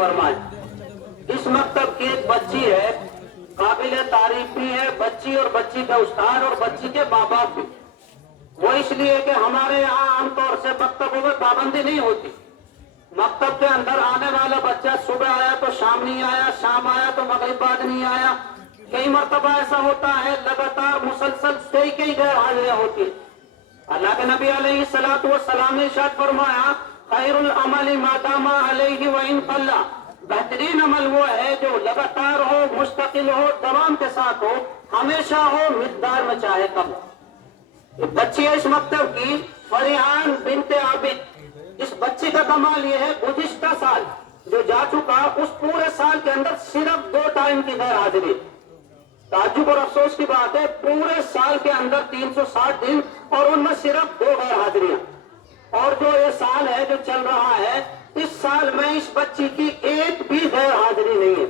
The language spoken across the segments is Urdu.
فرمائیں۔ اس مکتب کی ایک بچی ہے، قابل تعریف بھی ہے، بچی اور بچی کا استاد اور بچی کے ماں باپ بھی۔ وہ اس لیے کہ ہمارے یہاں عام طور سے مکتبوں میں پابندی نہیں ہوتی، مکتب کے اندر آنے والا بچہ صبح آیا تو شام نہیں آیا، شام آیا تو مغرب بعد نہیں آیا۔ کئی مرتبہ ایسا ہوتا ہے لگاتار مسلسل کئی غیر حاضریاں ہوتی ہیں۔ اللہ کے نبی علیہ الصلوۃ والسلام نے ارشاد فرمایا خیر العمل ما دام علیہ وان قل، بہترین عمل وہ ہے جو لگاتار ہو، مستقل ہو، دوام کے ساتھ ہو، ہمیشہ ہو، مقدار میں چاہے کم ہو۔ بچی ہے اس مکتب کی فریحان بنت عابد۔ اس بچی کا کمال یہ ہے گزشتہ سال جو جا چکا اس پورے سال کے اندر صرف 2 ٹائم کی غیر حاضری۔ تعجب اور افسوس کی بات ہے، پورے سال کے اندر 360 دن اور ان میں صرف 2 غیر حاضریاں۔ اور جو یہ سال ہے جو چل رہا ہے، اس سال میں اس بچی کی ایک بھی غیر حاضری نہیں ہے۔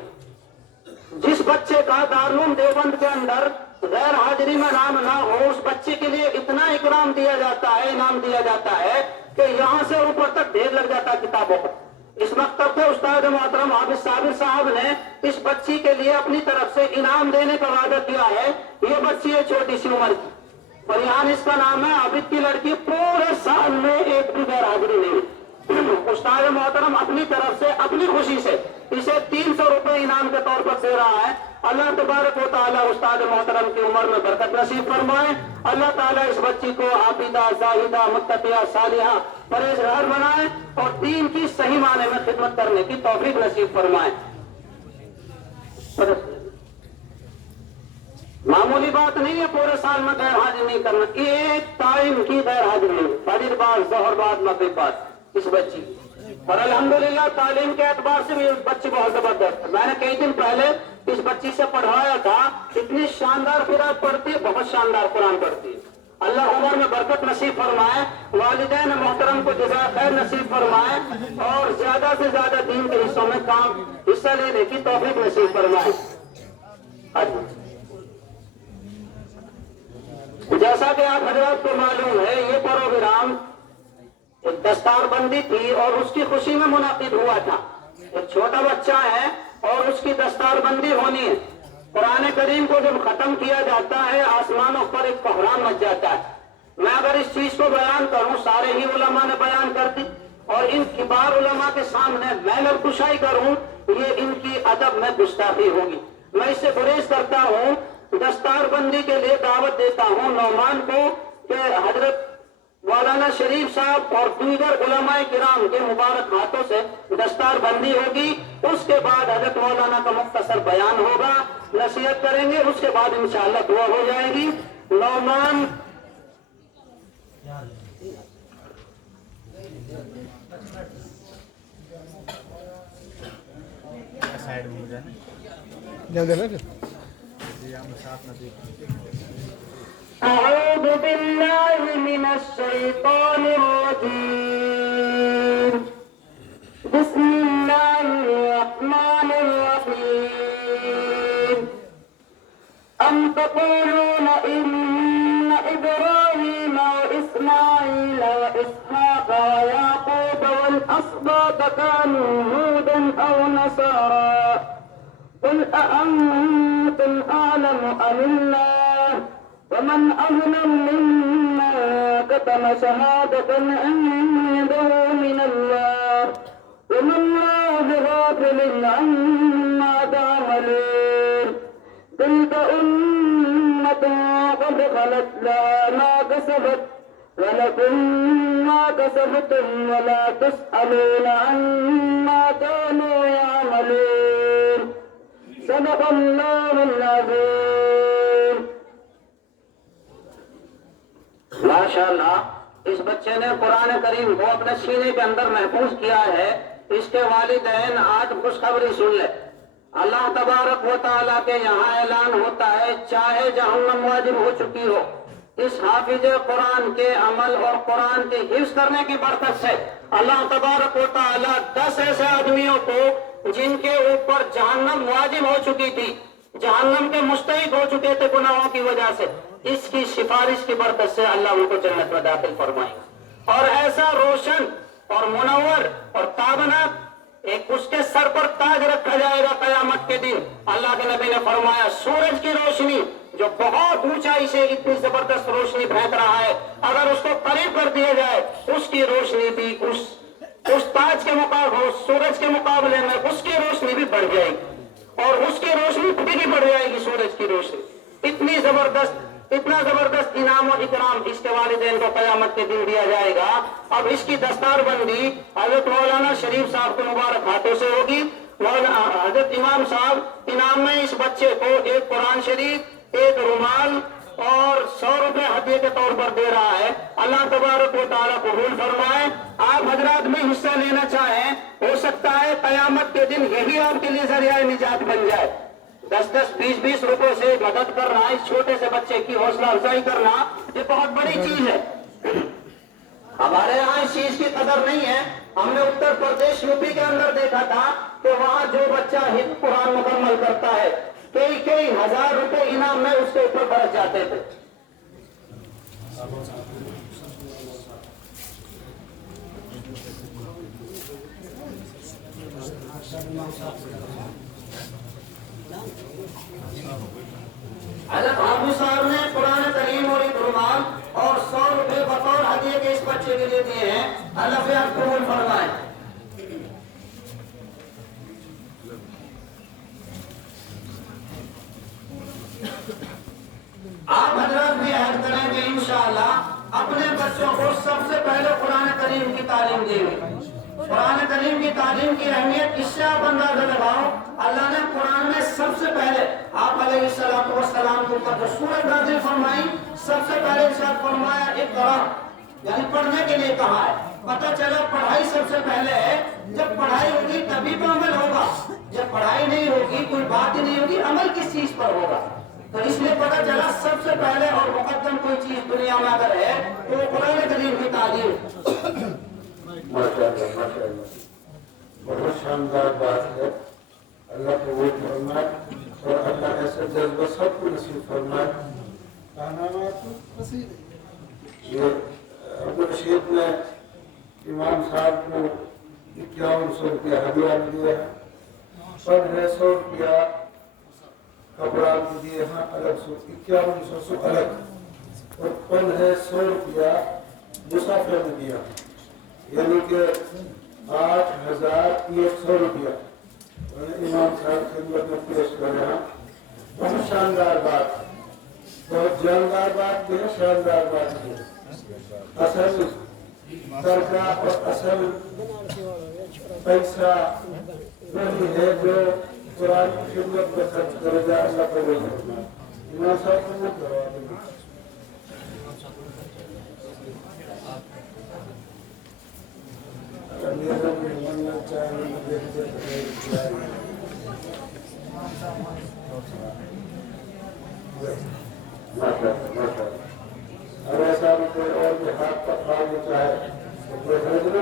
جس بچے کا دارالعلوم دیوبند کے اندر غیر حاضری میں نام نہ ہو، اس بچے کے لیے اتنا اکرام دیا جاتا ہے، انعام دیا جاتا ہے کہ یہاں سے اوپر تک ڈھیر لگ جاتا ہے کتابوں کا۔ اس مکتب کے استاد محترم عابد صابر صاحب نے اس بچی کے لیے اپنی طرف سے انعام دینے کا وعدہ کیا ہے۔ یہ بچی ہے چھوٹی سی عمر کی، فریحان اس کا نام ہے، عابد کی لڑکی، پورے سال میں ایک بھی غیر حاضری نہیں۔ استاد محترم اپنی طرف سے اپنی خوشی سے اسے 300 روپے انعام کے طور پر دے رہا ہے۔ اللہ تبارک و تعالیٰ استاد محترم کی عمر میں برکت نصیب فرمائے۔ اللہ تعالیٰ اس بچی کو عابدہ، زاہدہ، متقیہ، صالحہ، پرہیزگار بنائے اور دین کی صحیح معنی میں خدمت کرنے کی توفیق نصیب فرمائے۔ معمولی بات نہیں ہے پورے سال میں غیر حاضر نہیں کرنا، ایک ٹائم کی غیر حاضری نہیں، فجر بعد، ظہر بعد، مغرب بعد اس بچی۔ اور الحمدللہ تعلیم کے اعتبار سے بھی بچی بہت زبردست ہے۔ میں نے کئی دن پہلے اس بچی سے پڑھایا تھا، اتنی شاندار قرآن پڑھتی ہے، بہت شاندار قرآن پڑھتی ہے۔ اللہ عمر میں برکت نصیب فرمائے، والدین محترم کو جزائے خیر نصیب فرمائے اور زیادہ سے زیادہ دین کے حصوں میں حصہ لینے کی توفیق نصیب فرمائے۔ جیسا کہ آپ حضرات کو معلوم ہے، یہ پروگرام ایک دستار بندی تھی اور اس کی خوشی میں منعقد ہوا تھا۔ ایک چھوٹا بچہ ہے اور اس کی دستار بندی ہونی ہے۔ قرآن کریم کو جب ختم کیا جاتا ہے، آسمانوں پر ایک کوہرام مچ جاتا ہے۔ میں اگر اس چیز کو بیان کروں، سارے ہی علماء نے بیان کر دی، اور ان کبار علماء کے سامنے میں لبکشائی کروں، یہ ان کی ادب میں گستاخی ہوگی۔ میں اس سے گریز کرتا ہوں، دستار بندی کے لیے دعوت دیتا ہوں نعمان کو کہ حضرت مولانا شریف صاحب اور دیگر علماء کرام کے مبارک ہاتھوں سے دستار بندی ہوگی۔ اس کے بعد حضرت مولانا کا مختصر بیان ہوگا، نصیحت کریں گے، اس کے بعد انشاءاللہ دعا ہو جائے گی۔ نعمان أعوذ بالله من الشيطان الرجيم، بسم الله الرحمن الرحيم، أم تقولون إن إبراهيم وإسماعيل وإسحاق ويعقوب والأسباط كانوا هودا أو نصارى، قل أأنتم أعلم أم الله، ومن أظلم ممن كتم شهادة عنده من الله، وما الله بغافل عما تعملون، تلك أمة قد خلت لها ما كسبت ولكم ما كسبتم ولا تسألون عما كانوا يعملون، صدق الله العظيم۔ ماشاءاللہ اس بچے نے قرآن کریم کو اپنے سینے کے اندر محفوظ کیا ہے۔ اس کے والدین آج خوشخبری سن لے، اللہ تبارک و تعالیٰ کے یہاں اعلان ہوتا ہے، چاہے جہنم واجب ہو چکی ہو، اس حافظ قرآن کے عمل اور قرآن کے حفظ کرنے کی برکت سے اللہ تبارک و تعالیٰ 10 ایسے آدمیوں کو جن کے اوپر جہنم واجب ہو چکی تھی، جہنم کے مستحق ہو چکے تھے گناہوں کی وجہ سے، اس کی سفارش کی برکت سے اللہ ان کو جنت میں داخل فرمائے اور ایسا روشن اور منور اور تابناک ایک اس کے سر پر نے فرمایا سورج کی روشنی جو بہت اونچائی سے اتنی زبردست روشنی پھینک رہا ہے، اگر اس کو قریب کر دیا جائے اس کی روشنی بھی اس تاج کے مقابلے، اس سورج کے مقابلے میں اس کی روشنی بھی بڑھ جائے گی، اور اس کی روشنی بھی بڑھ جائے گی سورج کی روشنی۔ اتنا زبردست انعام و اکرام اس کے والدین کو قیامت کے دن دیا جائے گا۔ اب اس کی دستار بندی حضرت مولانا شریف صاحب کے مبارک ہاتھوں سے ہوگی۔ حضرت امام صاحب انعام میں اس بچے کو ایک قرآن شریف، ایک رومال اور 100 روپے ہدیے کے طور پر دے رہا ہے۔ اللہ تبارک و تعالیٰ قبول فرمائے۔ آپ حضرات میں حصہ لینا چاہیں، ہو سکتا ہے قیامت کے دن یہی آپ کے لیے ذریعہ نجات بن جائے۔ 10-10 20-20 روپے سے مدد کرنا، اس چھوٹے سے بچے کی حوصلہ افزائی کرنا، یہ بہت بڑی چیز ہے۔ ہمارے یہاں اس چیز کی قدر نہیں ہے۔ ہم نے اتر پردیش یوپی کے اندر دیکھا تھا کہ وہاں جو بچہ حفظ قرآن مکمل کرتا ہے، کئی ہزار روپے انعام میں اس کے اوپر برس جاتے تھے۔ حضرت حافظ صاحب نے قرآن کریم اور ایک رومال اور 100 روپے بطور ہدیے کے اس بچے کے لیے دیے ہیں۔ اللہ سے آپ قبول فرمائے۔ آپ حضرات بھی عہد کریں کہ انشاءاللہ اپنے بچوں کو سب سے پہلے قرآن کریم کی تعلیم دیں گے۔ قرآن کریم کی تعلیم کی اہمیت اس سے آپ اندازہ لگاؤ، اللہ نے قرآن میں سب سے پہلے آپ علیہ السلام کے اوپر جو سورت نازل فرمائی، سب سے پہلے ارشاد فرمایا اقرا، یعنی پڑھنے کے لیے کہا ہے۔ پتہ چلا پڑھائی سب سے پہلے ہے۔ جب پڑھائی ہوگی تبھی تو عمل ہوگا، جب پڑھائی نہیں ہوگی، کوئی بات ہی نہیں ہوگی، عمل کس چیز پر ہوگا؟ تو اس لیے پتہ چلا سب سے پہلے اور مقدم کوئی چیز دنیا میں اگر ہے تو وہ قرآن کریم کی تعلیم۔ ماشاءاللہ ماشاءاللہ، بہت شاندار بات ہے۔ اللہ قبول فرمائے اور اللہ ایسا جذبہ سب کو نصیب فرمائے۔ یہ عبدالرشید نے امام صاحب کو 5100 روپیہ ہدیہ دیا ہے، 1500 روپیہ کپڑا دیے ہیں الگ سے، 5100 سے الگ، اور 1500 روپیہ مسافر نے دیا، یعنی کہ 8100 روپیہ امام صاحب خدمت میں پیش کر رہے ہیں۔ بہت شاندار بات ہے، بہت جاندار بات ہے، شاندار بات ہے۔ اصل ترکہ اور اصل پیسہ وہی ہے جو قرآن کی خدمت میں خرچ کرے گا۔ اللہ کو بولنا امام صاحب کو مت کروا دیں۔ اگر ایسا کوئی اور بھی ہاتھ پکڑانا چاہے تو